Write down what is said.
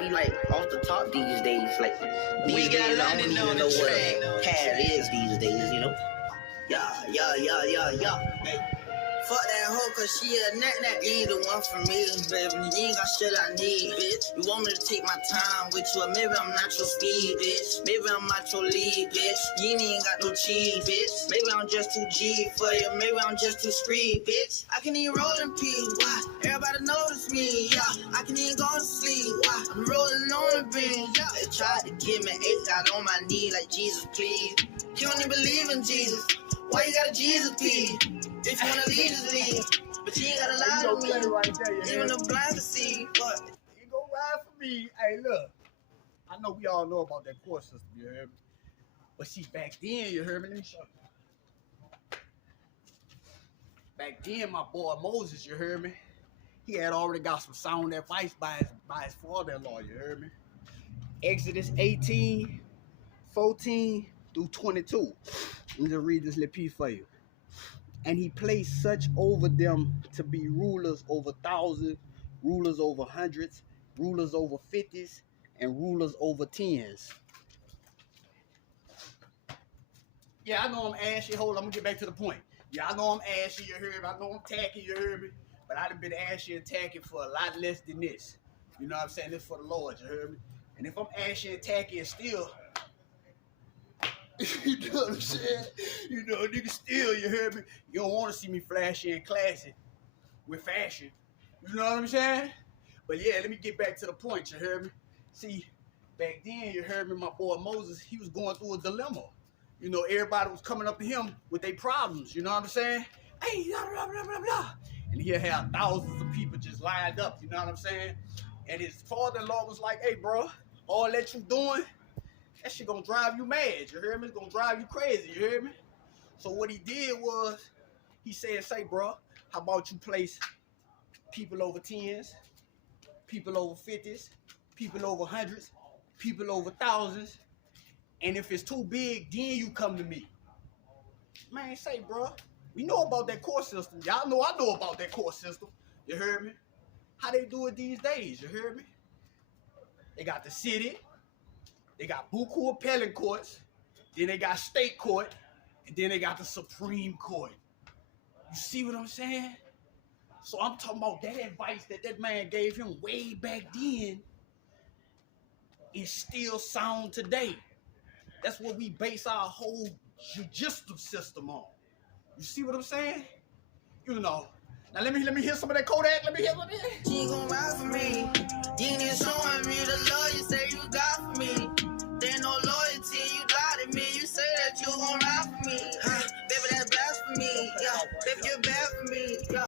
be like off the top these days. Like these days, I don't even know what pad is these days. You know? Yeah. Hey. Fuck that hoe, cause she a nut. You ain't the one for me, baby. You ain't got shit I need, bitch. You want me to take my time with you, or maybe I'm not your speed, bitch. Maybe I'm not your lead, bitch. You ain't got no cheese, bitch. Maybe I'm just too G for you, maybe I'm just too street, bitch. I can even roll in peace, why? Everybody notice me, yeah. I can even go to sleep, why? I'm rolling on the beam, yeah. They tried to give me 8, got on my knee like Jesus, please. You don't even believe in Jesus. Why you got a Jesus, please? If you wanna leave, just leave. But you ain't gotta lie to me. Right there, even the blind to see. But you gon' ride for me. Hey, look. I know we all know about that court system, you heard me? But see, back then, you heard me? Let me show you. Back then, my boy Moses, you heard me? He had already got some sound advice by his father-in-law, you heard me? Exodus 18, 14 through 22. Let me just read this little piece for you. And he placed such over them to be rulers over thousands, rulers over hundreds, rulers over 50s, and rulers over 10s. Yeah, I know I'm ashy. Hold on, I'm gonna get back to the point. Yeah, I know I'm ashy, you heard me. I know I'm tacky, you heard me. But I'd have been ashy and tacky for a lot less than this. You know what I'm saying? This for the Lord, you heard me? And if I'm ashy and tacky and still, you know what I'm saying? You know, nigga still, you heard me? You don't want to see me flashy and classy with fashion. You know what I'm saying? But yeah, let me get back to the point, you heard me? See, back then, you heard me, my boy Moses, he was going through a dilemma. You know, everybody was coming up to him with their problems, you know what I'm saying? Hey, blah, blah, blah, blah, blah. And he'll have thousands of people just lined up, you know what I'm saying? And his father-in-law was like, hey, bro, all that you doing, that shit gonna drive you mad, you hear me? It's gonna drive you crazy, you hear me? So what he did was, he said, say, bro, how about you place people over 10s, people over 50s, people over hundreds, people over thousands, and if it's too big, then you come to me. Man, say, bro, we know about that court system. Y'all know I know about that court system. You heard me? How they do it these days, you heard me? They got the city, they got buku appellate courts, then they got state court, and then they got the Supreme Court. You see what I'm saying? So I'm talking about that advice that man gave him way back then is still sound today. That's what we base our whole judicial system on. You see what I'm saying? You know. Now let me hear some of that Kodak. Let me hear. she ain't gon' ride for me.